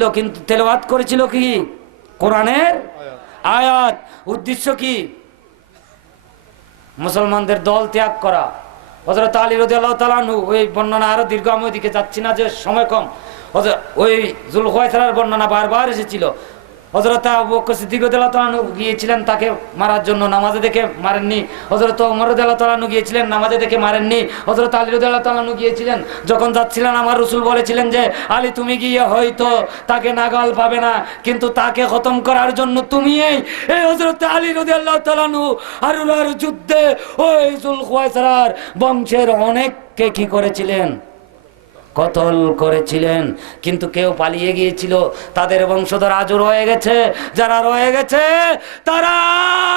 কিন্তু তেলাওয়াত করেছিল কি কোরআনের আয়াত। উদ্দেশ্য কি? মুসলমানদের দল ত্যাগ করা। হযরত আলী রাদিয়াল্লাহু তাআলা আনহু, ওই বর্ণনা আরো দীর্ঘ, আমি ওইদিকে যাচ্ছি না যে সময় কম। ওই যুলহুয়াইসারার বর্ণনা বারবার এসেছিল। হযরত আবু বকর সিদ্দিক রাদিয়াল্লাহু তাআলা আনহু গিয়েছিলেন তাকে মারার জন্য, নামাজে দেখে মারেননি। হযরত ওমর রাদিয়াল্লাহু তাআলা আনহু গিয়েছিলেন, নামাজে দেখে মারেননি। হযরত আলী রাদিয়াল্লাহু তাআলা আনহু গিয়েছিলেন, যখন যাচ্ছিলেন আমার রাসূল বলেছিলেন যে আলী তুমি গিয়ে হয়তো তাকে নাগাল পাবে না, কিন্তু তাকে খতম করার জন্য তুমি এই হযরত আলী রাদিয়াল্লাহু তাআলা আনহু আরুরার যুদ্ধে ওই যুলহুয়াইসারার বংশের অনেককে কি করেছিলেন? কতল করেছিলেন। কিন্তু কেউ পালিয়ে গিয়েছিল, তাদের বংশধর আজও রয়ে গেছে। যারা রয়ে গেছে তারা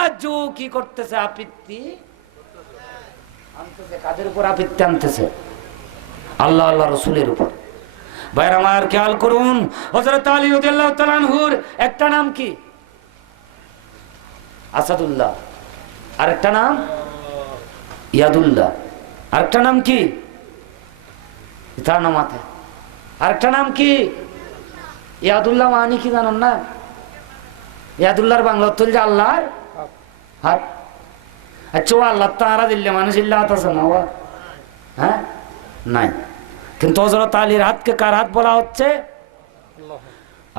আজও কি করতেছে? আপত্তি আনতেছে। কাদের উপর আপত্তি আনতেছে? আল্লাহ আল্লাহ রসুলের উপর। ভাইরা আমার খেয়াল করুন, হযরত আলী রাদিয়াল্লাহু তাআলা আনহুর একটা নাম কি? আসাদুল্লাহ। আরেকটা নাম ইয়াদুল্লাহ। আরেকটা নাম কি? আরেকটা নাম কি? ইয়াদুল্লাহ মানে কি জানেন না? ইয়াদুল্লাহর বাংলা অর্থ হচ্ছে আল্লাহর হাত। আচ্ছা, ও আল্লাহ তাআলা দিল্লে মানুষ ইল্লাহ আছে না? হ্যাঁ, নাই। কিন্তু হযরত আলীর হাতকে কার হাত বলা হচ্ছে?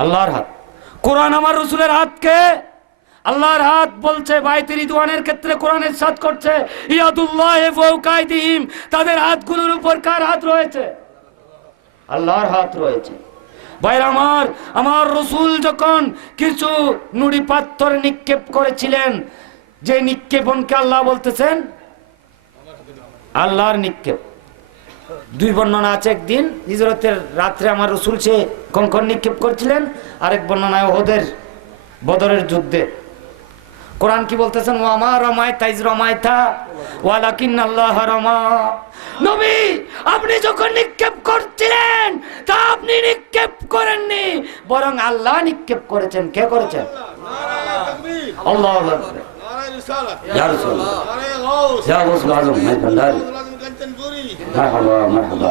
আল্লাহর হাত। কোরআন আমার রাসূলের হাতকে আল্লাহর হাত বলছে। বাইতুর রিদওয়ানের ক্ষেত্রে কোরআন ইরশাদ করছে ইয়াদুল্লাহি ফাওকা আইদিহিম, তাদের হাতগুলোর উপর কার হাত রয়েছে? আল্লাহর হাত রয়েছে। ভাইরা আমার রাসূল যখন কিছু নুড়ি পাথর নিক্ষেপ করেছিলেন, যে নিক্ষেপণকে আল্লাহ বলতেছেন আল্লাহর নিক্ষেপ। দুই বর্ণনা আছে। একদিন হিজরতের রাত্রে আমার রাসূল সে কঙ্কর নিক্ষেপ করছিলেন, আরেক বর্ণনায় ওহদের বদরের যুদ্ধে। কোরআন কি বলতেছেন? ওয়া মা রামাইতা ইজ রামাইতা ওয়ালাকিন্নাল্লাহ রামা। নবী, আপনি যখন নিক্ষেপ করছিলেন তা আপনি নিক্ষেপ করেননি, বরং আল্লাহ নিক্ষেপ করেছেন। কে করেছেন? আল্লাহু আকবার। নারে রিসালাত ইয়া রাসূলুল্লাহ, নারে গাউস ইয়া গাউসুল আযম মেহরবান। মারহাবা মারহাবা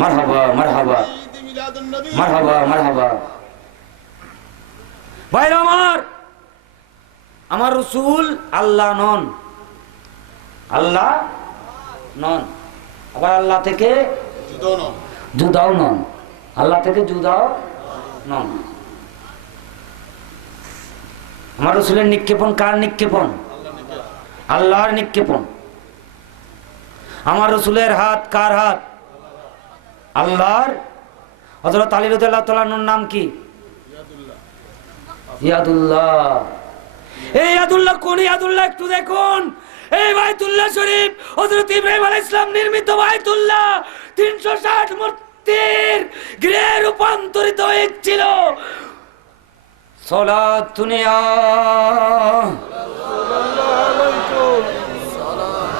মারহাবা মারহাবা মারহাবা মারহাবা। ভাইরা আমার রাসূল আল্লাহ নন, আল্লাহ নন। আবার আল্লাহ থেকে জুদাও নন, আল্লাহ থেকে জুদাও নন। আমার রাসূলের নিক্ষেপণ কার নিক্ষেপণ? আল্লাহর নিক্ষেপণ। আমার রাসূলের হাত কার হাত? আল্লাহর। হযরত আলী রাদিয়াল্লাহু তাআলা আনহুর নাম কি? ইয়াদুল্লাহ। এই ইয়াদুল্লাহ কোন ইয়াদুল্লাহ? একটু দেখুন। এই বাইতুল্লাহ শরীফ হযরত ইব্রাহিম আলাইহিস সালাম নির্মিত বাইতুল্লাহ 360 মূর্তির গৃহে রূপান্তরিত হয়েছিল। সালাতুন ইয়া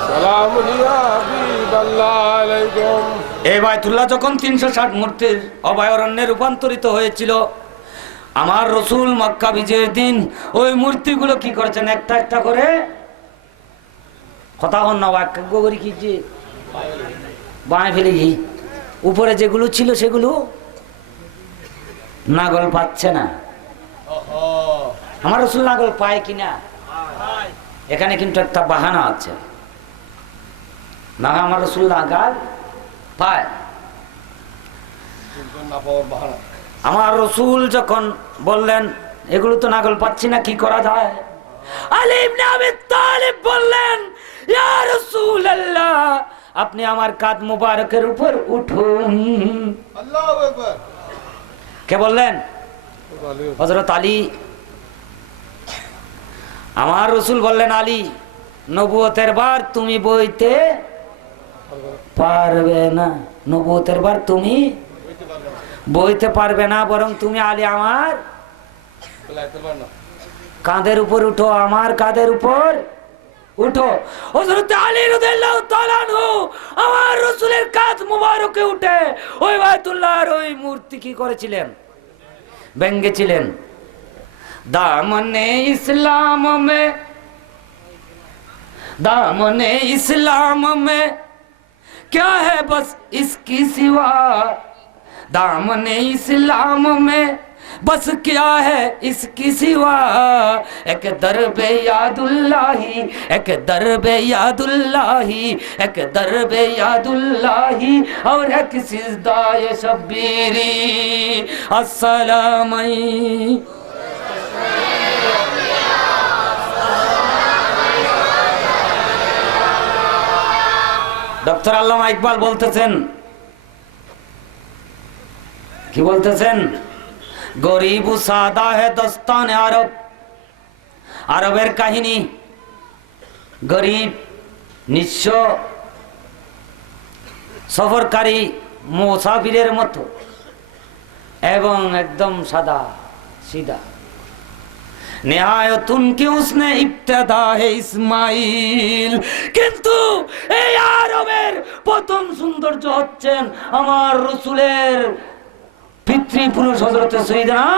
সালামুন ইয়া হাবিবাল্লাহ আলাইকুম। এই বাইতুল্লাহ যখন 360 মূর্তির অভয়ারণ্যে রূপান্তরিত হয়েছিল, আমার রাসূল মক্কা বিজয়ের দিন ওই মূর্তিগুলো কি করেছেন? একটা একটা করে কথা হন না করি কি যে বাঁয়ে ফেলে গিয়ে উপরে যেগুলো ছিল সেগুলো নাগল পাচ্ছে না। আমার রাসূল নাগল পায় কিনা? এখানে কিন্তু একটা বাহানা আছে না, আমার রাসূল নাগল পায়। আমার রাসূল যখন বললেন এগুলো তো নাগল পাচ্ছি না, কি করা যায়? আলী ইবনে আবি তালিব বললেন, ইয়া রাসূলুল্লাহ, আপনি আমার কাঁধ মুবারকের উপর উঠুন। আল্লাহু আকবার। কে বললেন? হযরত আলী। আমার রাসূল বললেন, আলী, নবুয়তের ভার তুমি বইতে পারবে না, নবুয়তের ভার তুমি বইতে পারবে না, বরং তুমি আলী আমার কাঁধের উপর উঠো, আমার কাঁধের উপর উঠো। হযরত আলী রাদিয়াল্লাহু তাআলা আনহু আমার রাসূলের কাঁধ মুবারকে উঠে ওই বাইতুল্লাহর ওই মূর্তি কি করেছিলেন? ভেঙ্গেছিলেন। দামনে ইসলাম মে, দামনে ইসলাম মে क्या है बस इसकी सिवा, दामने इस्लाम में बस क्या है इसकी सिवा, एक दरबे यादुल्लाही, एक दरबे यादुल्लाही, एक दरबे यादुल्लाही, और एक सिजदाए शब्बीरी। अस्सलाम ডক্টর আল্লামা ইকবাল বলতেছেন, কি বলতেছেন? গরিব সাদা হে দস্তানে আরব, আরবের কাহিনী, গরিব নিঃস্ব সফরকারী মুসাফিরের মতো এবং একদম সাদা সিধা। নেহায়ত উনকি উসনে ইবতেদা হে ইসমাইল, কিন্তু এই আরবের প্রথম সৌন্দর্য হচ্ছেন আমার রসুলের পিতৃপুরুষ হযরত সাইয়েদনা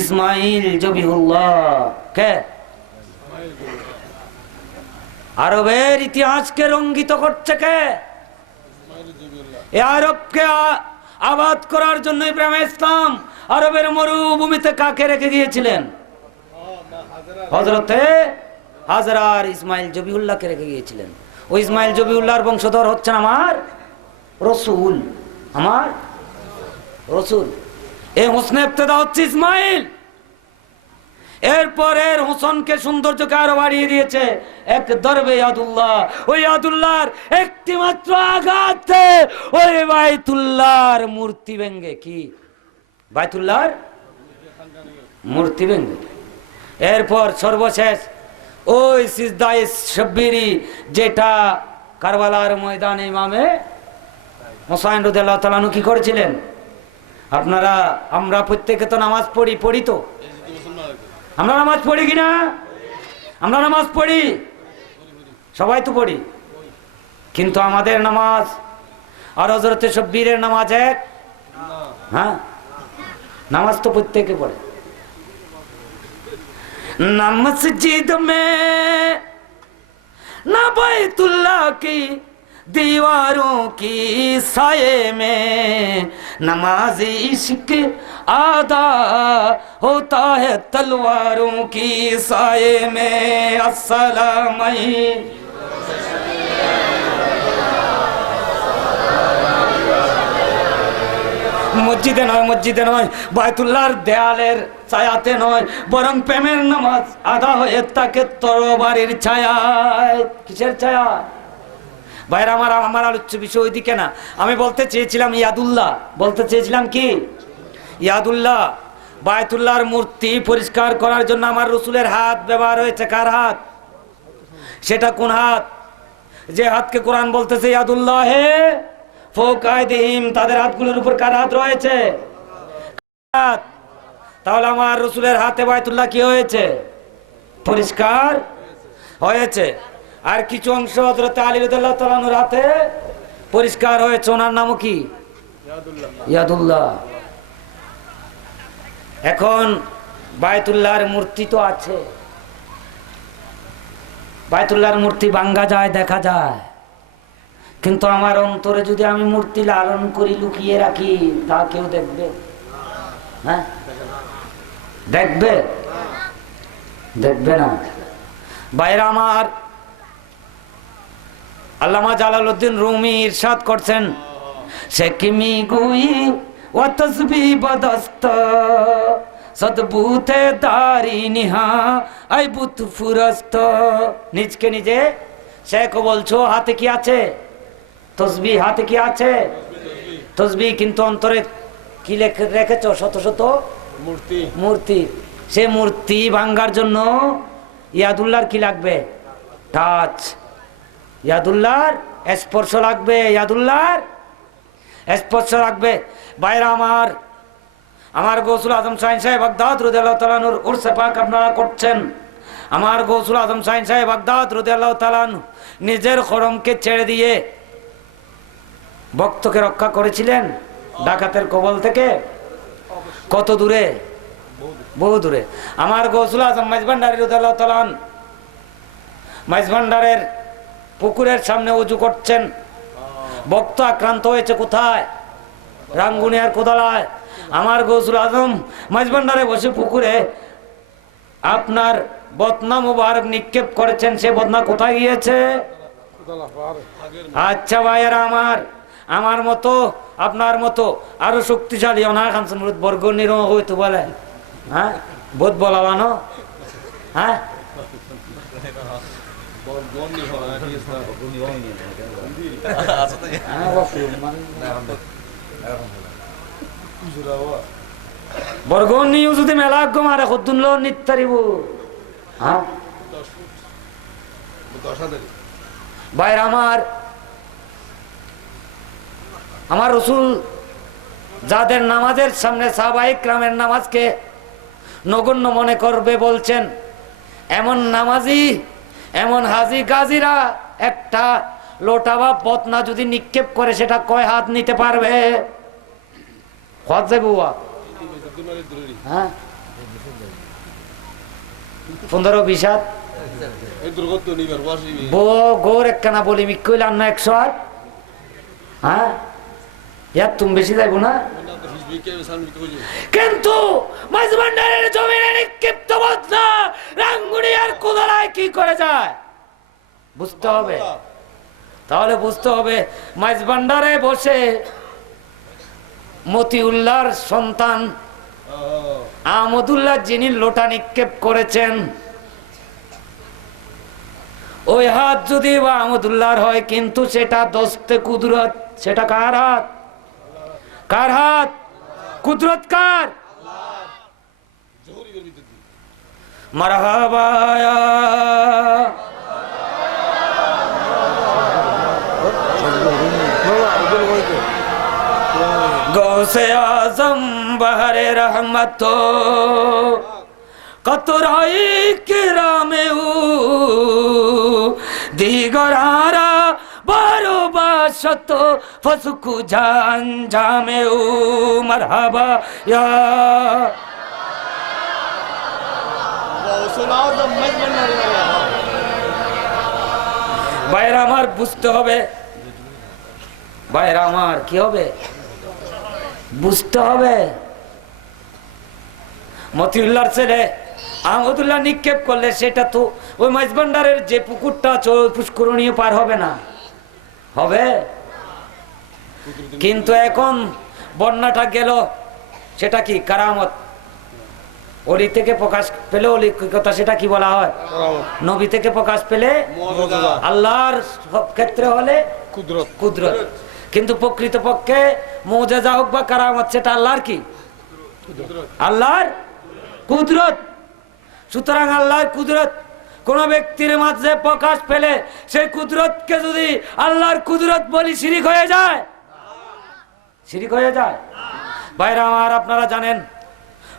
ইসমাইল জবিহুল্লাহ। কে? আরবের ইতিহাসকে রঙ্গিত করছে কে? এই আরবকে আবাদ করার জন্য ইব্রাহিম ইসলাম আরবের মরুভূমিতে কাকে রেখে গিয়েছিলেন? হযরতে হাজরা আর ইসমাইল জবিউল্লাহকে রেখে গিয়েছিলেন। ওই ইসমাইল জবিউল্লাহর বংশধর হচ্ছেন আমার রসুল, আমার রসুল। এই হোসনে ইবতেদা হচ্ছে ইসমাইল। এরপরের হোসেনকে সৌন্দর্যকে আরো বাড়িয়ে দিয়েছে এক দরবে ইয়াদুল্লাহ। ওই ইয়াদুল্লাহর একটি মাত্র আঘাতে ওই বাইতুল্লাহর মূর্তি ভেঙ্গে, কি বাইতুল্লাহর মূর্তি ভেঙ্গে। এরপর সর্বশেষ ওই সিজদায়ে শব্বিরি, যেটা কারবালার ময়দানে ইমামে হোসাইন রাদিয়াল্লাহু তাআলা আনহু কি করেছিলেন? আপনারা আমরা প্রত্যেকে তো নামাজ পড়ি তো, আমরা নামাজ পড়ি কিনা? আমরা নামাজ পড়ি, সবাই তো পড়ি, কিন্তু আমাদের নামাজ আর হযরতে শব্বিরের নামাজ এক? হ্যাঁ, নামাজ তো প্রত্যেকে পড়ে। না মসজিদ মে না বাইতুল্লাহ কি दीवारों की साये में नमाज इश्क आदा होता है तलवारों की साये में। अस्सलाम মসজিদে নয়, মসজিদে নয়, বায়তুল্লাহর দেয়ালের ছায়াতে নয়, বরং প্রেমের নামাজ আদা হয়ে তাকে তরবারির ছায়ায়। কিসের ছায়া? ভাইরা আমার, আমার আলোচ্য বিষয় ওইদিকে না। আমি বলতে চেয়েছিলাম ইয়াদুল্লাহ, বলতে চেয়েছিলাম কি? ইয়াদুল্লাহ। বায়তুল্লাহর মূর্তি পরিষ্কার করার জন্য আমার রসুলের হাত ব্যবহার হয়েছে। কার হাত? সেটা কোন হাত? যে হাতকে কোরআন বলতেছে ইয়াদুল্লাহ হে ফৌকা আইদিহিম, তাদের হাতগুলোর উপর কার হাত রয়েছে? হাত। তাহলে আমার রসুলের হাতে বায়তুল্লাহ কি হয়েছে? পরিষ্কার হয়েছে। আর কিছু অংশ হযরত আলী রাদিয়াল্লাহু তাআলা আনহুর হাতে পরিষ্কার হয়েছে। ওনার নামও কি? ইয়াদুল্লাহ। এখন বায়তুল্লাহর মূর্তি তো আছে, বায়তুল্লাহর মূর্তি ভাঙ্গা যায়, দেখা যায়, কিন্তু আমার অন্তরে যদি আমি মূর্তি লালন করি, লুকিয়ে রাখি, তা কেউ দেখবে? হ্যাঁ, দেখবে? দেখবে না। ভাইরা আমার, আল্লামা জালালউদ্দিন রুমি ইরশাদ করছেন, শেকিমি গুই ওয়া তাসবিহ বদস্ত সদবুতে দারি নিহা আই বুত ফুরস্ত। নিজকে নিজে শেখ বলছো, হাতে কি আছে? তসবিহ। হাতে কি আছে? তসবিহ। কিন্তু অন্তরে কি রেখেছো? শত শত মূর্তি। মূর্তি। সে মূর্তি ভাঙ্গার জন্য ইয়াদুল্লাহর কি লাগবে? টাচ। ইয়াদুল্লাহর স্পর্শ লাগবে, ইয়াদুল্লাহর স্পর্শ লাগবে। ভাইরা আমার, আমার গৌসুল আজম শাহীন সাহেব বাগদাদ রাদিয়াল্লাহু তাআলা আনহুর উরসে পাক আপনারা করছেন। আমার গৌসুল আজম শাহীন সাহেব বাগদাদ রাদিয়াল্লাহু তাআলা আনহু নিজের খরমকে ছেড়ে দিয়ে ভক্তকে রক্ষা করেছিলেন ডাকাতের কবল থেকে। কত দূরে? বহু দূরে। আমার গৌসুল আজম মাইজভান্ডারী রাদিয়াল্লাহু তাআলা আনহু মাইজভান্ডারের পুকুরের সামনে ওযু করছেন। ভক্ত আক্রান্ত হয়েছে কোথায়? রাঙ্গুনি আর কোদালায় আমার গৌসুল আজম মাঝভান্ডারে বসে পুকুরে আপনার বদনা মুবারক নিক্ষেপ করেছেন, সে বদনা কোথায় গিয়েছে? আচ্ছা ভাইয়েরা আমার মতো আপনার মতো আরো শক্তিশালী অনার খানসন বর্গ নিরম হইতো বলে, হ্যাঁ বোধ বলাবানো, হ্যাঁ বরগন নিউ যদি মেলা মারে কদ্দুন লো নিতারিব, হ্যাঁ ভাইরা আমার রসুল যাদের নামাজের সামনে সাহাবায়ে কেরামের নামাজকে নগণ্য মনে করবে বলছেন, এমন নামাজি এমন হাজি গাজীরা একটা লোটা বা বদনা যদি নিক্ষেপ করে সেটা কয় হাত নিতে পারবে? হ্যাঁ 15-20 হাত গোর একখানা বলি মিকইলাম না 100 হাত, হ্যাঁ ইয়ার তুমি বেশি যাইব না। কিন্তু মাঝভান্ডারের জমিনে নিক্ষিপ্ত বদনা রাঙ্গুনি আর কোদালায় কি করে যায় বুঝতে হবে। তাহলে বুঝতে হবে মাঝভান্ডারে বসে মতিউল্লাহর সন্তান আহমদুল্লাহ যিনি লোটা নিক্ষেপ করেছেন, ওই হাত যদি বা আহমদুল্লাহর হয় কিন্তু সেটা দস্তে কুদরত, সেটা কার হাত? কার হাত? কুদরত কার? মারহাবা গৌসে আজম বাহারে রহমত কতরাই কিরামেউ দিগরারা বারো বাশত ফসুকু জানজামেউ মারহাবা ইয়া ভাইরা আমার বুঝতে হবে, ভাইরা আমার কি হবে বুঝতে হবে। মতিউল্লাহর ছেলে আহমদুল্লাহ নিক্ষেপ করলে সেটা তো ওই মাঝভান্ডারের যে পুকুরটা পুষ্করণীয় পার হবে না, হবে? কিন্তু এখন বন্যাটা গেল, সেটা কি কারামত? অলি থেকে প্রকাশ পেলে অলৌকিকতা, সেটা কি বলা হয়? নবী থেকে প্রকাশ পেলে আল্লাহর ক্ষেত্রে হলে কুদরত। কিন্তু প্রকৃত পক্ষে মুজিজা হোক বা কারামত সেটা আল্লাহর কি? আল্লাহর কুদরত। সুতরাং আল্লাহর কুদরত কোন ব্যক্তির মাঝে প্রকাশ পেলে সেই কুদরতকে যদি আল্লাহর কুদরত বলি শিরিক হয়ে যায়, শিরিক হয়ে যায়। ভাইরা আমার আপনারা জানেন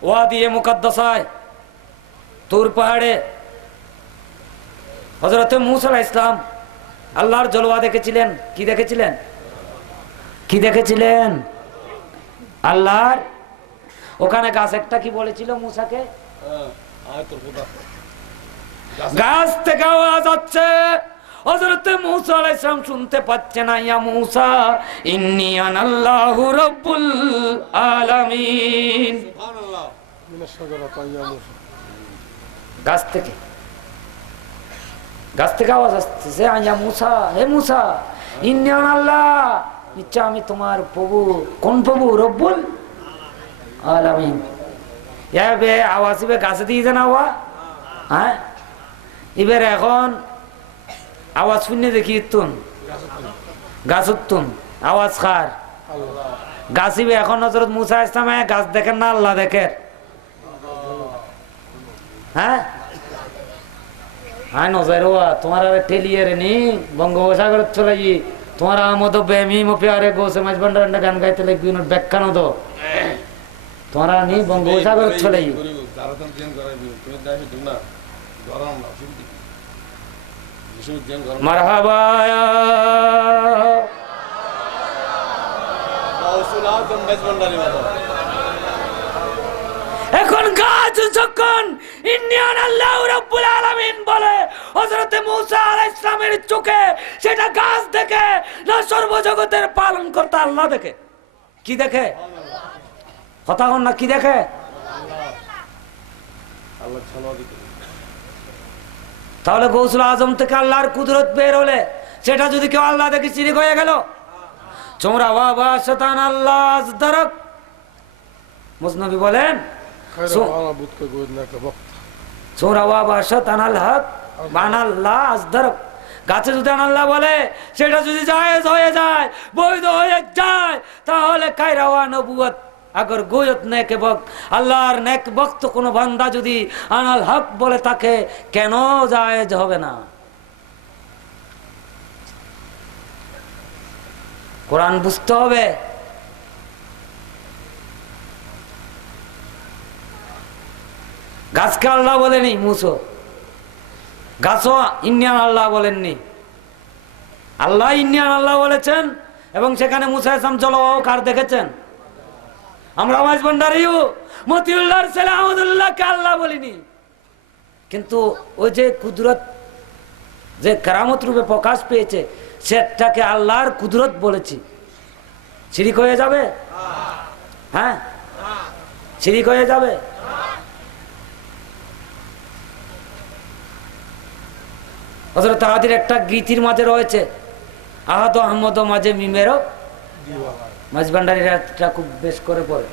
ওয়াদি মুকাদ্দাসায় তুর পাহাড়ে হযরত মূসা আলাইহিস সালাম আল্লাহর জলওয়া দেখেছিলেন। কি দেখেছিলেন? কি দেখেছিলেন? আল্লাহর ওখানে গাছ একটা কি বলেছিল মূসাকে? গাছ থেকে আওয়াজ হচ্ছে, হযরত মূসা আলাইহিস সালাম শুনতে পাচ্ছে না, ইয়া মূসা ইন্নী আনাল্লাহু রাব্বুল আলামিন। সুবহানাল্লাহ। গাছ থেকে আওয়াজ আসছে, ইয়া মূসা, হে মূসা ইন্নী আনাল্লাহ, নিশ্চয় আমি তোমার প্রভু। কোন প্রভু? রব্বুল আলামিন। এবে আওয়াজ ইবে গাছে দিয়ে জানা হওয়া, হ্যাঁ এবার এখন আওয়াজ শুনে দেখি তুন গাছ তুন আওয়াজ খার গাছ ইবে এখন হযরত মূসা আলাইহিস সালাম গাছ দেখেন না, আল্লাহ দেখেন। হ্যাঁ হ্যাঁ নজর তোমার ঠেলিয়ে রে নি বঙ্গোপসাগর চলে গিয়ে তোমার আমদ বেমি মপিয়ারে গোসে মাঝ ভান্ডার গান গাইতে লাগবি ব্যাখ্যা ন দো তোমরা নি বঙ্গোপসাগর চলে গিয়ে মারহাবা এখন গাছ যখন ইন্ডিয়ান আল্লাহ রাব্বুল আলামিন বলে হযরত মূসা আলাইহিস সালামের চোখে সেটা গাছ দেখে না সর্বজগতের পালনকর্তা আল্লাহ দেখে? কি দেখে? কথা হন না, কি দেখে? তাহলে গৌসুল আজম থেকে আল্লাহর কুদরত বের হলে সেটা যদি কেউ আল্লাহ দেখে শিরিক হয়ে গেল। চোরা বাবা শতান আল্লাহ আজদারক, মুসনবী বলেন চোরা বাবা শতান আল্লাহ বানাল্লাহ আজদারক। গাছে যদি আনাল্লাহ বলে সেটা যদি জায়েজ হয়ে যায়, বৈধ হয়ে যায়, তাহলে কায়রাওয়া নবুয়ত আগর গোয়ত নেকে বক্ত, আল্লাহর নেক বক্ত কোনো বান্দা যদি আনাল হক বলে তাকে কেন জায়েজ হবে না? কোরআন বুঝতে হবে। গাছকে আল্লাহ বলেনি মুসো, গাছও ইন্ডিয়ান আল্লাহ বলেননি, আল্লাহ ইন্ডিয়ান আল্লাহ বলেছেন। এবং সেখানে মুসা ইসলাম জলবায়ু কার দেখেছেন? আমরা মাইজভান্ডারিও মতিউল্লাহর ছেলে আহমদুল্লাহকে আল্লাহ বলিনি, কিন্তু ওই যে কুদরত যে কেরামত রূপে প্রকাশ পেয়েছে সেটাকে আল্লাহর কুদরত বলেছি। শিরিক হয়ে যাবে? হ্যাঁ, শিরিক হয়ে যাবে। হযরত আদির একটা গীতির মাঝে রয়েছে আহাদ আহমদ মাঝে মিমেরও, মাঝভান্ডারীরা এটা খুব বেশ করে পড়ে।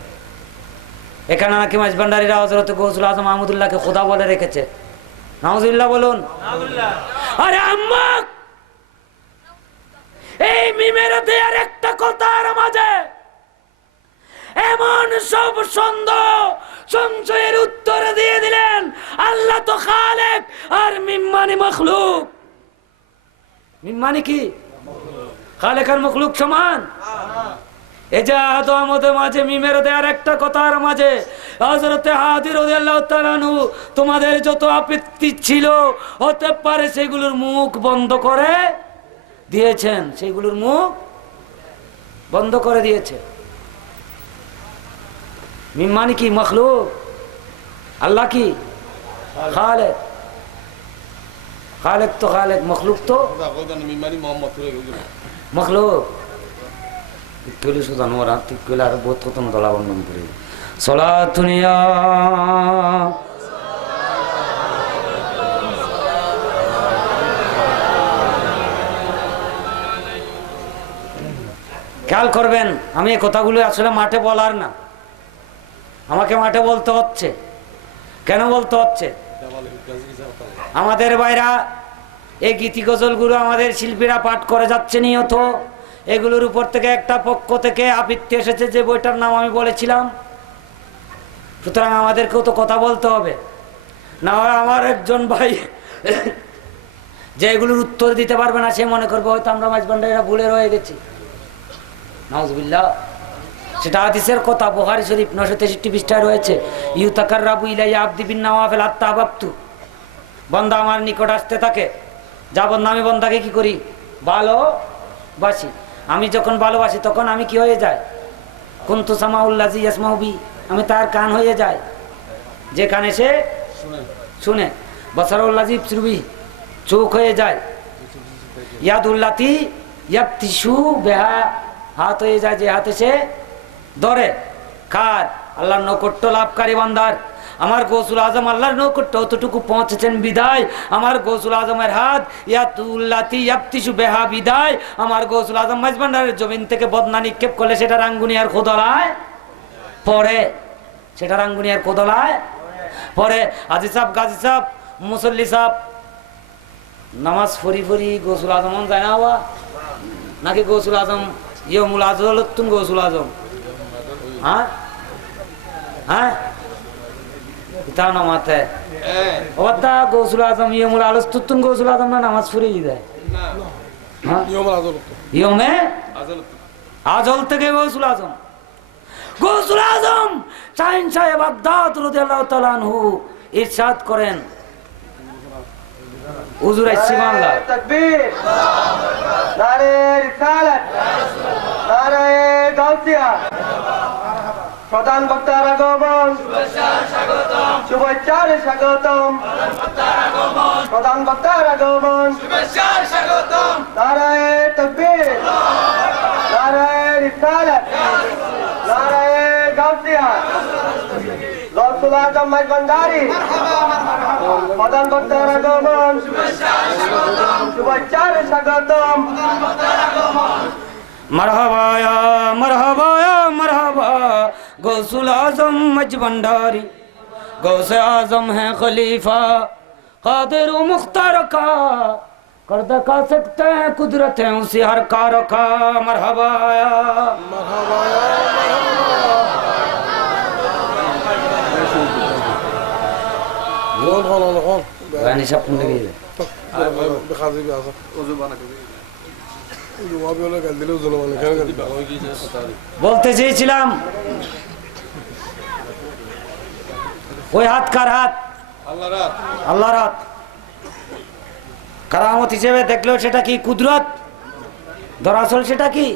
এখানে নাকি মাঝভান্ডারীরা হযরত গৌসুল আজম আহমদুল্লাহকে খোদা বলে রেখেছে। নাউজুবিল্লাহ বলুন। আরে আম্মা, এই মিমের দেয়ার একটা কথার মাঝে এমন সব সংশয়ের উত্তর দিয়ে দিলেন। আল্লাহ তো খালেক আর মিম মানে মখলুক। মিম মানে কি? খালেক আর মখলুক সমান। এই যে আহাদ আহমদের মাঝে মিমের দেয়ার একটা কথার মাঝে হযরতে হাদি রাদিয়াল্লাহু তাআলা আনহু তোমাদের যত আপত্তি ছিল হতে পারে সেগুলোর মুখ বন্ধ করে দিয়েছেন, সেগুলোর মুখ বন্ধ করে দিয়েছে। মিম মানে কি? মখলুক। আল্লাহ কি? খালেক। খালেক তো খালেক, মখলুক তো মখলুক। জানো আর বহুত কত দলা বর্ণন করি। সলাতুনিয়া খেয়াল করবেন, আমি এই কথাগুলো আসলে মাঠে বলার না, আমাকে মাঠে বলতে হচ্ছে। কেন বলতে হচ্ছে? আমাদের ভাইরা এই গীতি গজলগুলো আমাদের শিল্পীরা পাঠ করে যাচ্ছে নিয়ত। এগুলোর উপর থেকে একটা পক্ষ থেকে আপত্তি এসেছে যে বইটার নাম আমি বলেছিলাম। সুতরাং আমাদেরকেও তো কথা বলতে হবে, না হয় আমার একজন ভাই যে এগুলোর উত্তর দিতে পারবে না সে মনে করবে হয়তো আমরা মাঝভান্ডারীরা ভুলে রয়ে গেছি। নাউজুবিল্লাহ। সেটা হাদিসের কথা, বুখারী শরীফ 963 পৃষ্ঠায় রয়েছে। ইউতাকাররাবু ইলাইয়া আবদি বিন নওয়াফিল হাত্তা আহবাবতু। বান্দা আমার নিকট আসতে থাকে, যাবত আমি বান্দাকে কি করি? ভালোবাসি। আমি যখন ভালোবাসি তখন আমি কি হয়ে যায়? কুনতু সামাউল্লাযী ইয়াসমাউ বি, আমি তার কান হয়ে যায় যে কানে সে শুনে। বাসারুল্লাযী ইবসিরু বি, চোখ হয়ে যায়। ইয়াদুল্লাতী ইয়াবতিশু বিহা, হাত হয়ে যায় যে হাতে সে ধরে। কার? আল্লাহর নৈকট্য লাভকারী বান্দার। আমার গৌসুল আজম আল্লাহর নৈকট্য অতটুকু পৌঁছেছেন বিদায় আমার গৌসুল আজমের হাত ইয়াতুল্লাতি ইয়াবতিশু বিহা বিদায় আমার গৌসুল আজম মাঝভান্ডারের জমিন থেকে বদনা নিক্ষেপ করলে সেটা রাঙ্গুনিয়ার খোদলায় পড়ে, সেটা রাঙ্গুনিয়ার খোদলায় পড়ে। হাজী সাহেব, গাজী সাহেব, মুসল্লি সাহেব নামাজ ফরি ফরি গৌসুল আজম যায় না হওয়া নাকি? গৌসুল আজম ইয়মুল আজলতুন গৌসুল আজম, হ্যাঁ হ্যাঁ তা নামাতে ওটা গৌসুল আজম ইয়মুল আলস্তুতুন গৌসুল আজম না নামাজ ফুরিয়ে দেয়। ইয়মে আজল থেকে গৌসুল আজম। গৌসুল আজম শাহিন সাহেব বাগদাদ রাদিয়াল্লাহু তাআলা আনহু ইরশাদ করেন, হুজুর আইছি বাংলা তাকবীর, নারে রিসালাত, নারে গাউসিয়া। প্রধান বক্তার আগমন, শুভেচ্ছার স্বাগতম। প্রধান বক্তার আগমন, নারে তাকবীর, নারে রিসালাত। গৌসুল আজম মাইজভান্ডারী প্রধান বক্তার আগমন শুভেচ্ছার স্বাগতম मरहबा या मरहबा या मरहबा गौसुल आजम मजबंडारी गौसे आजम है खलीफा कादिर मुख्तार का कर दिखा सकते हैं कुदरत है उसी हर कार का मरहबा या गानी सब सुन लगी বলতে চেয়েছিলাম ওই হাত কার হাত আল্লাহর হাত কারামত হিসেবে দেখলেও সেটা কি কুদরত দরাসল সেটা কি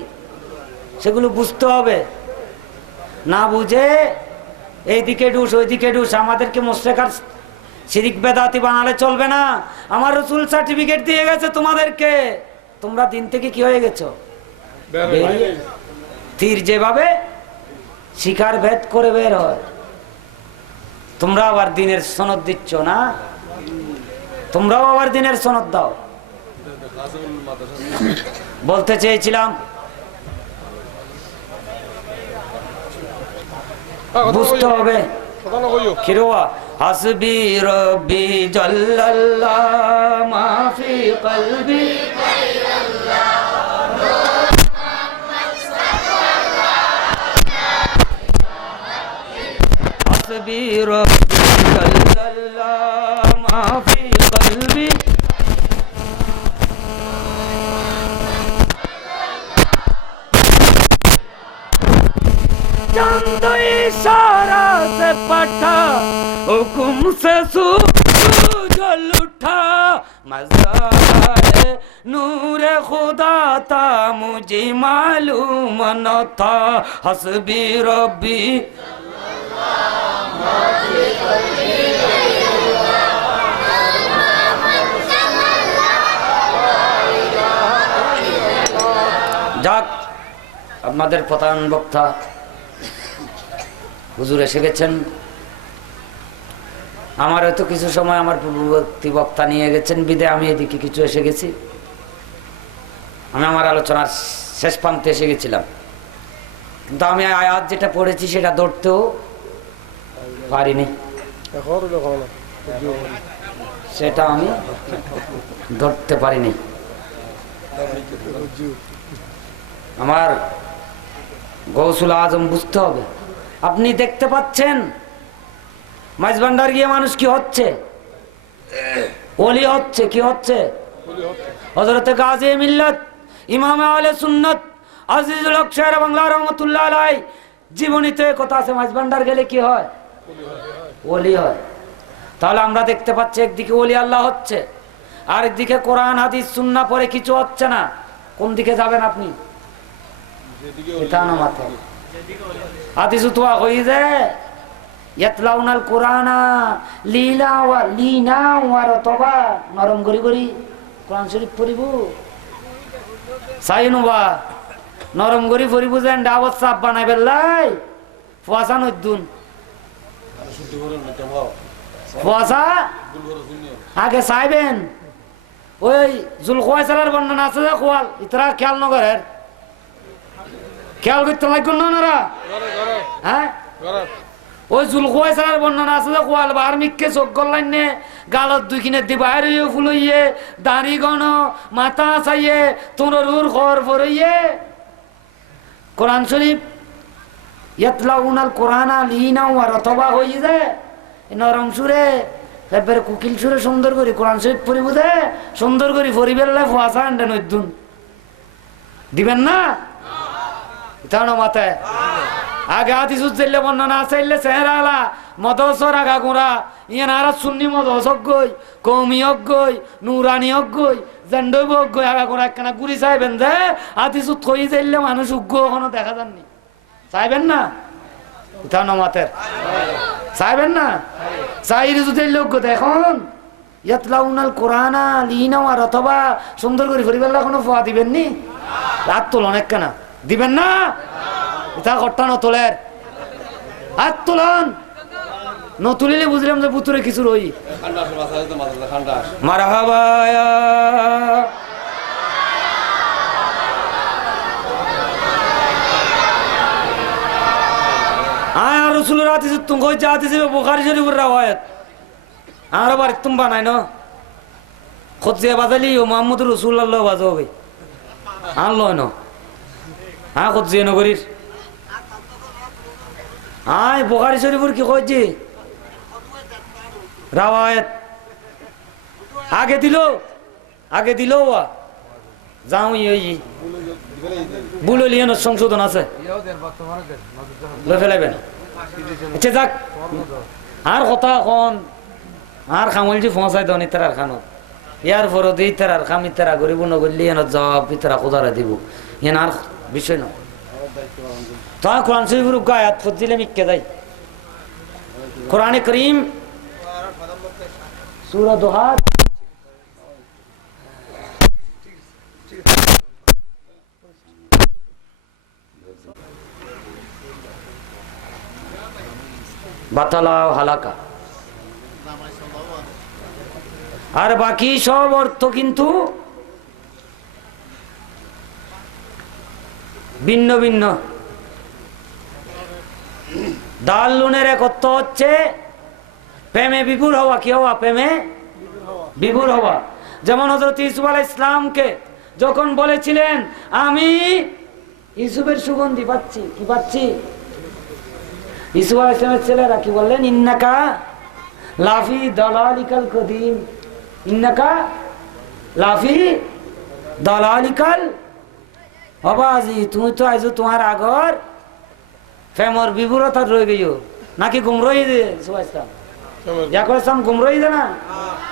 সেগুলো বুঝতে হবে না বুঝে এইদিকে ডুস ওইদিকে ডুস আমাদেরকে মুশরিক শিরিক বেদাতি বানালে চলবে না আমার রাসূল সার্টিফিকেট দিয়ে গেছে তোমাদেরকে তোমরা দিন থেকে কি হয়ে গেছো তীর যেভাবে শিকার ভেদ করে বের হয় তোমরা আবার দিনের সনদ দিচ্ছ না তোমরাও আবার দিনের সনদ দাও বলতে চেয়েছিলাম বুঝতে হবে খিরোয়া হাসবি রব্বি জাল্লাল্লাহ মাফি কলবি হাসবি রব্বি জাল্লাল্লাহ মাফি কলবি चंद इशारा से पटा हुकुम से सूरज उठा मज़ार नूरे खुदा था मुझे मालूम न था हस्बी रब्बी যাক আপনাদের প্রধান বক্তা হুজুর এসে গেছেন আমার হয়তো কিছু সময় আমার পূর্ববর্তী বক্তা নিয়ে গেছেন বিদে আমি এদিকে কিছু এসে গেছি আমি আমার আলোচনার শেষ প্রান্তে এসে গেছিলাম কিন্তু আমি আয়াত যেটা পড়েছি সেটা ধরতেও পারিনি সেটা আমি ধরতে পারিনি আমার গৌসুল আজম বুঝতে হবে আপনি দেখতে পাচ্ছেন মাইজভান্ডার গিয়ে মানুষ কি হচ্ছে ওলি হচ্ছে কি হচ্ছে হযরত গাজী মিল্লাত ইমাম আহলে সুন্নাত আজিজুল হক শাহ বাংলা রহমাতুল্লাহ আলাইহি জীবনীতে কথা আছে মাইজভান্ডার গেলে কি হয় ওলি হয় তাহলে আমরা দেখতে পাচ্ছি একদিকে ওলি আল্লাহ হচ্ছে আর একদিকে কোরআন হাদিস সুন্নাহ পড়ে কিছু হচ্ছে না কোন দিকে যাবেন আপনি এটা না মাথায় হাদিস তো হইছে ইয়াতলাউনাল কুরআনা লীলা ওয়া লিনা ওয়া রতবা নরম করি করি কোরআন শরীফ পড়িব সাইনুবা নরম করি পড়িব যেন দাওয়াত সাপ বানাইবে লাই ফুয়াসা নদুন ফুয়াসা আগে চাইবেন ওই জুলখায়সারের বর্ণনা আছে যে খোয়াল ইতরা খেয়াল নগরের খেয়াল করতে লাগবে না হ্যাঁ ওই জুলখায়সারের বর্ণনা আছে যে খোয়াল বার মিককে চোখ গলাইন নে গালত দুই কিনে দি বাইরে ফুলইয়ে দাড়ি গণ মাথা চাইয়ে তোর রুর ঘর পড়ইয়ে কোরআন শরীফ ইয়াতলাউনাল কুরআনা লিনা ওয়া রতবা হই যায় নরম সুরে এবারে কুকিল সুরে সুন্দর করে কোরআন শরীফ পড়িব দে সুন্দর করে পড়িবেল্লা ফুয়াসা আন্ডে নইদুন দিবেন না ইতানো মাথায় আগে হাদিস উজ্জেলে বর্ণনা চাইলে চেহারালা মদসর আগা গোড়া ইয়ে নারা সুন্নি মদসক গই কৌমি অজ্ঞই নুরানি অজ্ঞই জেন্ডব অজ্ঞই আগা গোড়া একখানা গুড়ি চাইবেন যে হাদিস থই চাইলে মানুষ উগ্র এখনো দেখা যাননি চাইবেন না ইতানো মাথায় চাইবেন না চাইরে যদি লোক দেখুন ইয়াতলাউনাল কুরআনা লিনা ওয়া রতবা সুন্দর করে পরিবেলা কোনো ফোয়া দিবেন নি রাত তোলন একখানা দিবেন না এটা ঘটনা তোলের হাত তোলন তুলিলে বুঝলাম যে পুতুরে কিছু রই মারহাবা আয় রসুলের হাদিস তুমি কই যা হাদিস বুখারী শরীফের রওয়ায়াত আর আবার তুমি বানাই না খুদ যে বাজালি ও মুহাম্মদ রাসূলুল্লাহ বাজো ভাই আনলো না হ্যাঁ খুদ যে নগরীর আয় বুখারী শরীফের কি কইছি রওয়ায়াত আগে দিল যাও এই বুললিয়ান সংশোধন আছে ফেলাইবেন আচ্ছা যাক আর কথা এখন আর খামল যে ফসাই দন ইতার খানো ইয়ার পর দি ইতার খাম ইতারা গরিব নগরলি এন জবাব ইতারা খোদারা দিব এন আর বিষয় না তো কোরআন শরীফের আয়াত ফজিলে মিক্কে যাই কোরআনে করিম সূরা দুহা বাতালা হালাকা আর বাকি সব অর্থ কিন্তু ভিন্ন ভিন্ন দাল লুনের এক অর্থ হচ্ছে প্রেমে বিভোর হওয়া কি হওয়া প্রেমে বিভোর হওয়া যেমন হযরত ইউসুফ আলাইহিস সালামকে যখন বলেছিলেন আমি ইউসুফের সুগন্ধি পাচ্ছি কি পাচ্ছি ইউসুফ আলাইহিস সালামের ছেলেরা কি বললেন ইন্নাকা লাফি দালালিকাল কদিম ইন্নাকা লাফি দালালিকাল বাবাজি তুমি তো আইজো তোমার আগর ফেমর বিভুরতা রয়ে গইও নাকি গুমরই দে সুবাইস্তাম ইয়াকসাম গুমরই দে না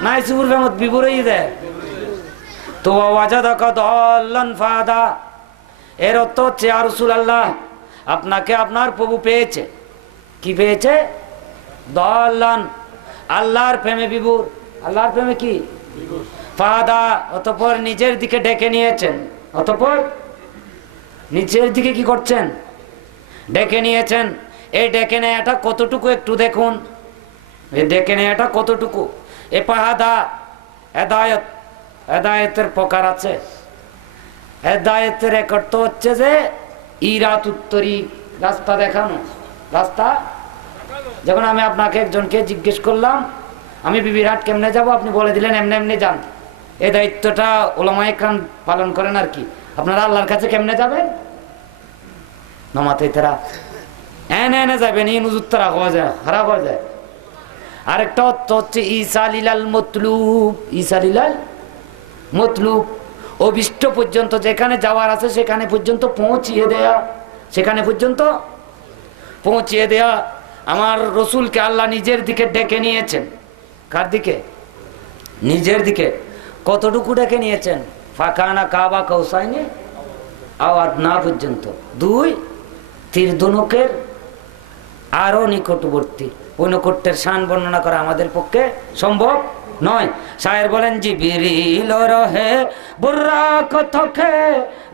নাই সুর ফেমত বিভুরই দে তো ওয়াজাদাকা দাল্লান ফাদা এর অর্থ হচ্ছে ইয়া রাসূলুল্লাহ আপনাকে আপনার প্রভু পেয়েছে কি পেয়েছে দাল্লান আল্লাহর প্রেমে বিভোর আল্লাহর প্রেমে কি ফাদা অতঃপর নিজের দিকে ডেকে নিয়েছেন অতঃপর নিচের দিকে কি করছেন ডেকে নিয়েছেন এই ডেকে নেয়াটা কতটুকু একটু দেখুন এই ডেকে নেয়াটা কতটুকু এ পাহাদা হেদায়েত হেদায়েতের প্রকার আছে হেদায়েতের এক অর্থ হচ্ছে যে ইরাত উত্তরি রাস্তা দেখানো রাস্তা যখন আমি আপনাকে একজনকে জিজ্ঞেস করলাম আমি বিবিরহাট কেমনে যাব আপনি বলে দিলেন এমনি এমনি যান এই দায়িত্বটা উলামায়ে কেরাম পালন করেন আর কি আপনারা আল্লাহর কাছে কেমনে যাবেন নামাতে তারা এনে এনে যাবেন এই নুজুত্তরা হওয়া যায় খারাপ হয়ে যায় আরেকটা অর্থ হচ্ছে ইসালিলাল মতলুব ইসালিলাল মতলুব অভিষ্ট পর্যন্ত যেখানে যাওয়ার আছে সেখানে পর্যন্ত পৌঁছিয়ে দেয়া সেখানে পর্যন্ত পৌঁছিয়ে দেয়া আমার রসুলকে আল্লাহ নিজের দিকে ডেকে নিয়েছেন কার দিকে নিজের দিকে কতটুকু ডেকে নিয়েছেন ফাকানা কাবা কৌসাইনে আওয়াজ না পর্যন্ত দুই তীর ধনুকের আরো নিকটবর্তী ওই নৈকট্যের শান বর্ণনা করা আমাদের পক্ষে সম্ভব নয় শায়ের বলেন জিবরিল রহে বুর্রাক থকে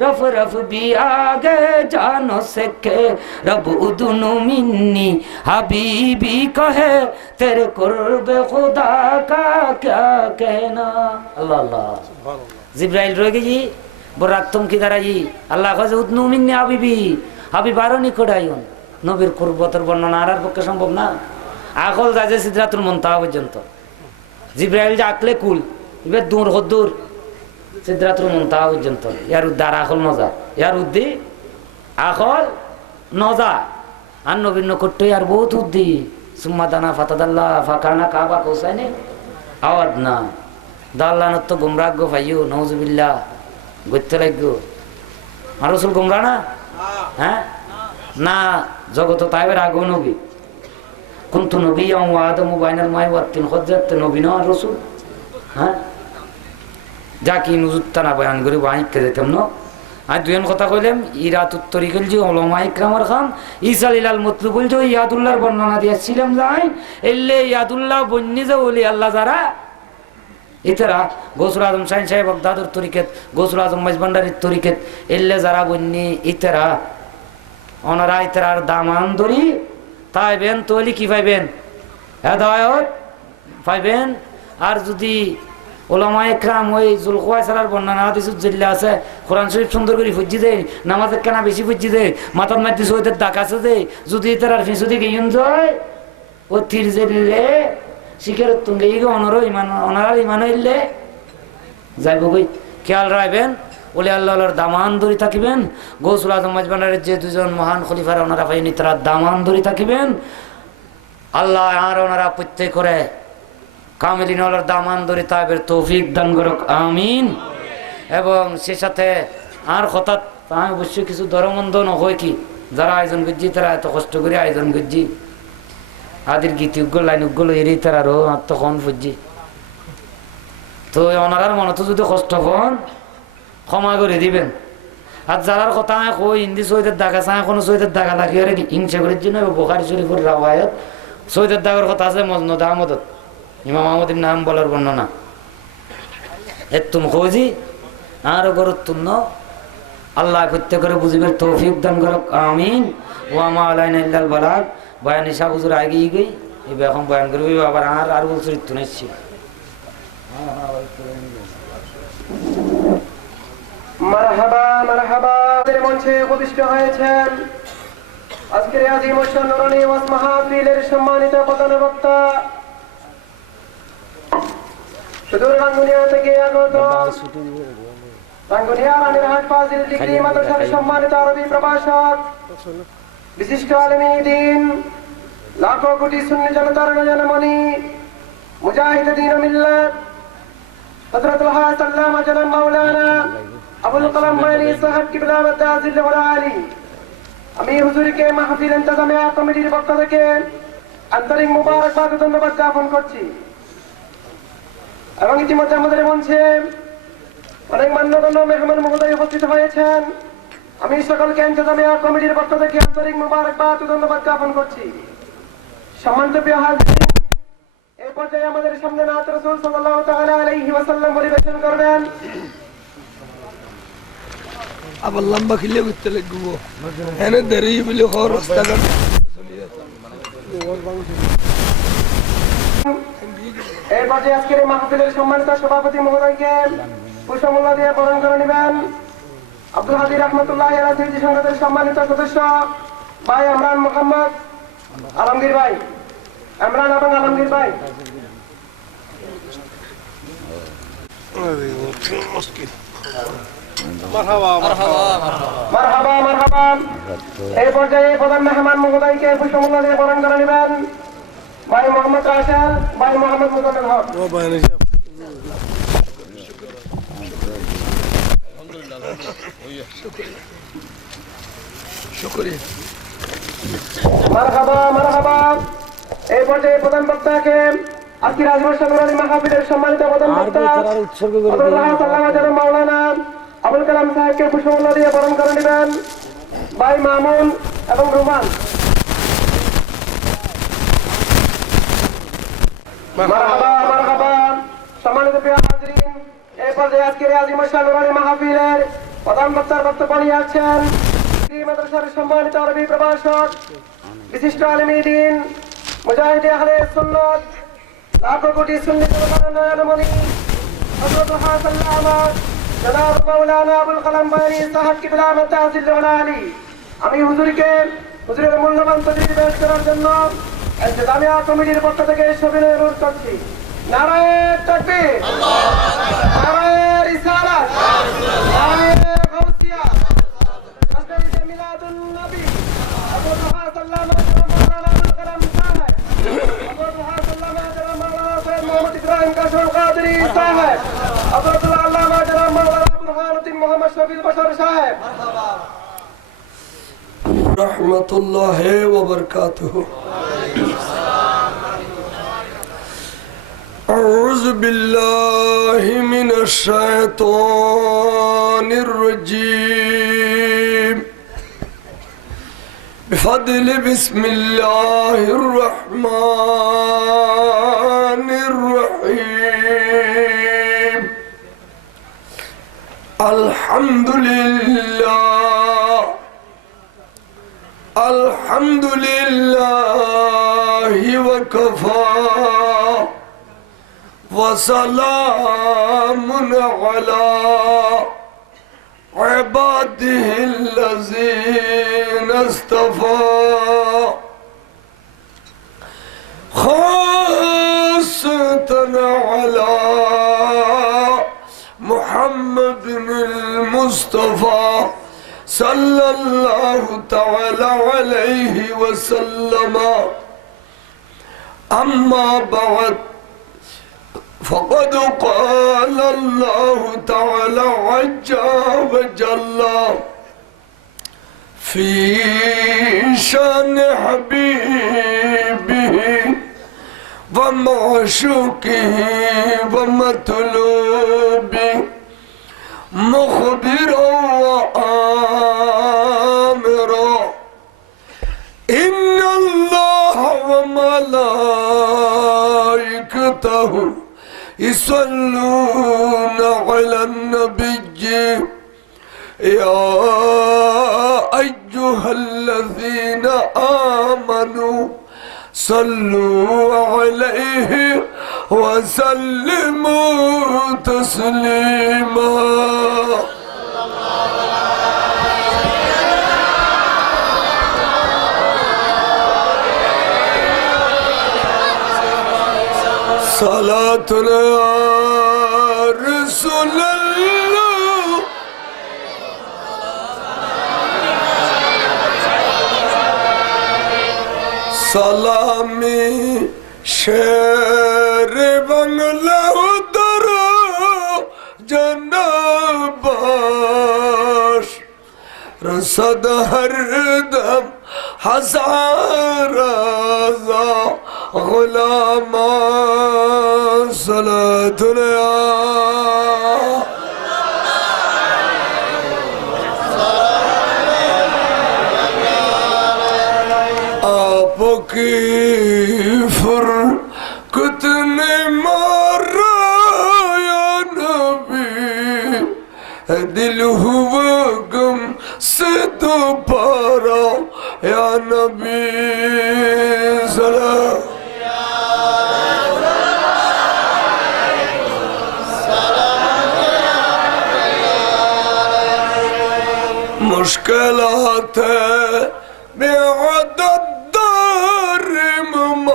রফ রফ বি আগে জানো সেকে রব উদুনু মিন্নি হাবিবি কহে তেরে কুরবে খুদা কা ক্যা कहना আল্লাহ আল্লাহ জিবরাইল রয়ে গেছি বুর্রাক তুম কিধার আই আল্লাহ কহে উদনু মিন্নি হাবিবি হাবিব আরো নিকট আইন নবীর কুরবতের বর্ণনা আর পক্ষে সম্ভব না আকল যায় যে সিদরাতুল মুনতাহা পর্যন্ত জিব্রাইল যে আকলে কুল এবার দূর হদ্দুর সিদরাতুল মুনতাহা পর্যন্ত ইয়ার উদ্ধার আকল নজা ইয়ার উদ্দি আকল নজা আর নবীন করতে আর বহুত উদ্দি সুম্মা দানা ফাতাদাল্লাহ ফাকানা কাবা কৌসাইনে আওয়াজ না দাল্লানত তো গুমরাগ্য ভাইও নওজুবিল্লাহ গইতে লাগো আর রাসূল গুমরা না হ্যাঁ না জগত তাইবের আগো নবী কুনতু নবিয়্যান ওয়া আদামু বাইনাল মাই ওয়া তিন হযরত নবী না রাসূল হ্যাঁ যা কি নুজুত্তানা বয়ান করি ওয়াই কে দিতাম না আজ দুইজন কথা কইলাম ইরাত উত্তরি কইল যে উলামায়ে কেরামের খান ইসালিলাল মতলুব বল যে ইয়াদুল্লাহর বর্ণনা দিয়েছিলাম যাই এলে ইয়াদুল্লাহ বন্নি যে ওলি আল্লাহ যারা ইতারা গৌসুল আজম শাইন সাহেব বাগদাদের তরিকত গৌসুল আজম মাইজভান্ডারির তরিকত এলে যারা বন্নি ইতারা ওনারা ইতারার দামান ধরি তাই বেন তলি কি পাইবেন হেদায়ত পাইবেন। আর যদি ওলামা একরাম ওই জুলখওয়াইসালার বর্ণনা হাদিসুত জিল্লা আছে, কোরআন শরীফ সুন্দর করে ফুজি দেয়, নামাজের কেনা বেশি ফুজি দেয়, মাথার মাধ্যমে সৈয়দের ডাক আছে দেয়, যদি তার ফিসু দিকে ইউন যায় ও তীর জেলে শিখের তুঙ্গে অনরও ইমান অনারার ইমান হইলে যাইব কই। খেয়াল রাখবেন ওলি আল্লাহর দামান ধরে থাকিবেন। গৌসুল আজম মাজবানের যে দুজন মহান খলিফার ওনারা পাইনি তারা দামান ধরে থাকিবেন। আল্লাহ আর ওনারা প্রত্যেক করে কামিলিন ওনার দামান ধরে তাইবের তৌফিক দান করুক, আমিন। এবং সে সাথে আর হঠাৎ আমি অবশ্যই কিছু দরমন্দ নয় কি যারা আয়োজন করছি তারা এত কষ্ট করে আয়োজন করছি আদির গীতিগুলো লাইনগুলো এড়িয়ে তারা আরো আত্মক্ষণ ফুজি তো ওনারার মনে তো যদি কষ্ট হন ক্ষমা করে দিবেন। আর যারার কথা কই হিন্দি সৈয়দের দাগা চায় কোনো সৈয়দের দাগা লাগিয়ে হিংসা করার জন্য বুখারী শরীফের রাওয়ায়াত সৈয়দের দাগের কথা আছে মজনুদ আহমদত ইমাম আহমদের নাম বলার বর্ণনা এতুম খোঁজি আর গরুত্তম আল্লাহ প্রত্যেক করে বুঝিবের তৌফিক দান করুক, আমিন। ওয়ামা আলাইনা ইল্লাল বালাগ। বয়ান ইসা হুজুর আগেই গই এবার এখন বয়ান করবি আবার আর বলছি তুনেছি মারহাবা মারহাবা। মঞ্চে উপবিষ্ট হয়েছেন আজকের আজিম নুরানি ওয়াজ মাহফিলের সম্মানিত প্রধান বক্তা সুদূর রাঙ্গুনিয়া থেকে আগত রাঙ্গুনিয়া রানীরহাট ফাজিল ডিগ্রি মাদ্রাসার সম্মানিত আরবি প্রভাষক বিশিষ্ট আলেমী দ্বীন লাখো কোটি সুন্নি জনতার নয়নমণি মুজাহিদ দ্বীন ও মিল্লাত হযরতুল হাসান আল্লামা জনাব মাওলানা আবুল কালাম মাইনি সাহেব কিবলা ওয়া তাজিল ওয়া আলী। আমি হুজুরকে মাহফিল ইন্তজামিয়া কমিটির পক্ষ থেকে আন্তরিক মুবারকবাদ ও ধন্যবাদ জ্ঞাপন করছি। এবং ইতিমধ্যে আমাদের মঞ্চে অনেক মান্যগণ্য মেহমান মহোদয় উপস্থিত হয়েছেন। আমি সকলকে ইন্তজামিয়া কমিটির পক্ষ থেকে আন্তরিক মুবারকবাদ ও ধন্যবাদ জ্ঞাপন করছি। সম্মানিত প্রিয় হাজিরিন, এই পর্যায়ে আমাদের সামনে নাত রাসূল সাল্লাল্লাহু তাআলা আলাইহি ওয়াসাল্লাম পরিবেশন করবেন। আবার লম্বা খিলে করতে লাগবো এনে দেরি বলে খর রাস্তাঘাট এই পর্যায়ে আজকের এই মাহফিলের সম্মানিত সভাপতি মহোদয়কে পুষ্পমাল্য দিয়ে বরণ করে নেবেন আব্দুল হাদী রহমতুল্লাহ আলাইহি স্মৃতি সংসদের সম্মানিত সদস্য ভাই ইমরান মোহাম্মদ আলমগীর ভাই, ইমরান এবং আলমগীর ভাই। মারহাবা মারহাবা। এই পর্যায়ে প্রধান মেহমান মহোদয়কে পুষ্পমাল্য দিয়ে বরণ করে নেবেন ভাই মোহাম্মদ রাশেদ, ভাই মোহাম্মদ মুজাম্মেল হক। মারহাবা মারহাবা। এই পর্যায়ে প্রধান বক্তাকে আজকের আজমত নুরানি মাহফিলের সম্মানিত প্রধান বক্তা হযরত মাওলানা আবুল কালাম সাহেবকে পুষ্পমাল্য দিয়ে বরণ করে নেবেন ভাই মামুন এবং রুমান। মারহাবা মারহাবা। সম্মানিত প্রিয় হাজিরিন, এই পর্যায়ে আজকের আজিম শান নুরানি মাহফিলের প্রধান বক্তার বক্তব্য নিয়ে আসছেন মাদ্রাসার সম্মানিত আরবি প্রভাষক বিশিষ্ট আলেমী দ্বীন মুজাহিদ আহলে সুন্নাত লাখো কোটি সুন্নি জনতার নয়নমণি হযরত হাসান আল্লামা জনাব মাওলানা আবুল কালাম মাইনি সাহেব কিবলা ওয়া তাজিল ওয়া আলী। আমি হুজুরের মূল্যবান তদবির পেশ করার জন্য ইন্তজামিয়া কমিটির পক্ষ থেকে সবিনয় অনুরোধ করছি। নারায়ে তাকবীর, নারায়ে রিসালাত, নারায়ে গাউসিয়া, তাসবিহ মিলাদুন নবী। হযরত হাসান আল্লামা মাওলানা আবুল কালাম সাহেব, হযরত হাসান আল্লামা জনাব মাওলানা সৈয়দ মোহাম্মদ ইব্রাহিম কাশফুল কাদরি সাহেব, হযরত আল্লামা জনাব মাওলানা বুরহানুদ্দিন মোহাম্মদ শফিউল বশর সাহেব। রহমতুল্লাহি ওয়া বারাকাতুহু। أعوذ بالله من الشيطان الرجيم بفضل بسم الله الرحمن الرحيم الحمد لله الحمد لله كفى وسلام على عباده الذين اصطفى خاصة على محمد المصطفى صلى الله تعالى عليه وسلم أما بعد فقد قال الله تعالى عز وجل في شان حبيبه ومعشوقه ومطلوبه مخبرا وآمرا إن الله وملائكته يصلون على النبي يا أيها الذين آمنوا صلوا عليه وسلموا تسليما صلاة يا رسول الله سلامي شیر بنگلہ درو جنباش رسد ہر دم ہزار رضا غلام صلاة یا آپ کی فرقت نے مارا یا نبی دل ہوا غم سے دوبارہ یا نبی سلام مشکلات ہے بعدد دار مما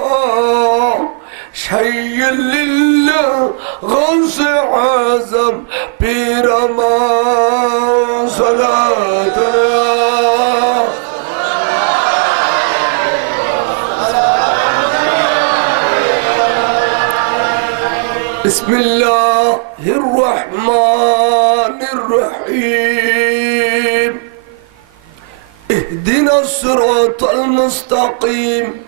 شیء للہ غوث اعظم پیر امان صلاة بسم اللہ الرحمن الرحیم اهدنا الصراط المستقيم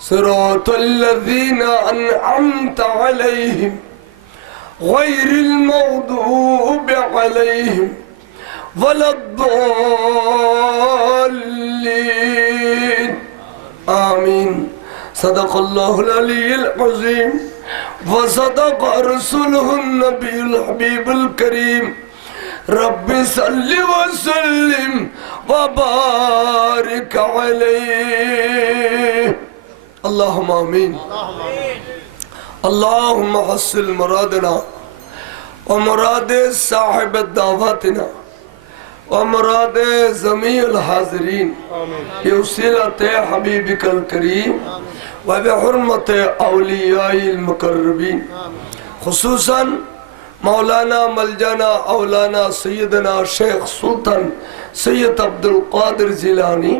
صراط الذين أنعمت عليهم غير المغضوب عليهم ولا الضالين آمين صدق الله العلي العظيم وصدق رسوله النبي الحبيب الكريم رب صل وسلم وبارك عليه اللهم آمين اللهم حصل مرادنا ومراد صاحب دعوتنا ومراد جميع الحاضرين بوسيلة حبيبك الكريم وبحرمة أولياء المقربين خصوصا مولانا ملجانا اولانا سیدنا شیخ سلطان سید عبد القادر جیلانی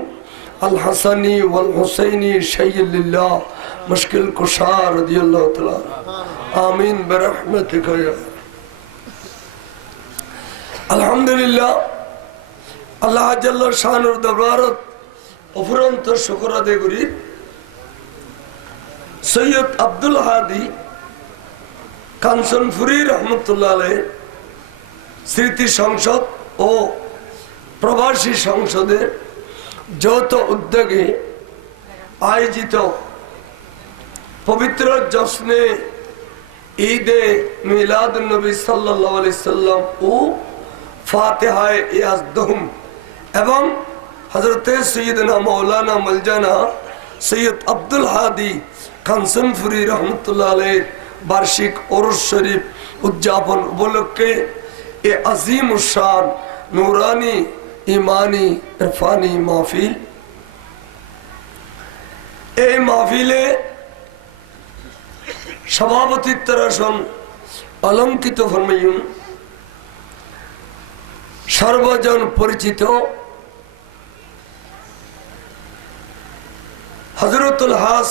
الحسنی والحسینی شیء للہ مشکل کشار رضی اللہ تعالی آمین برحمتک یا الحمدللہ اللہ جل شان اور دبارت افرانت شکر دے گری سید عبدالحادی কাঞ্চনপুরী রহমতুল্লাহ আলাইহির স্মৃতি সংসদ ও প্রবাসী সংসদের যৌথ উদ্যোগে আয়োজিত পবিত্র জশ্নে ঈদে মিলাদ নবী সাল্লাল্লাহু আলাইহি সাল্লাম ও ফাতিহায়ে ইয়াজদুম এবং হযরতে সৈয়দনা মাওলানা মালজানা সৈয়দ আব্দুল হাদি কাঞ্চনপুরী রহমতুল্লাহ আলাইহির বার্ষিক ওরস শরীফ উদযাপন উপলক্ষে এ আজিম উশান নুরানি ইমানি ইরফানি মাহফিল, এই মাহফিলে সভাপতিত্বের আসন অলঙ্কিত ফরমাইন সর্বজন পরিচিত হযরতুল হাস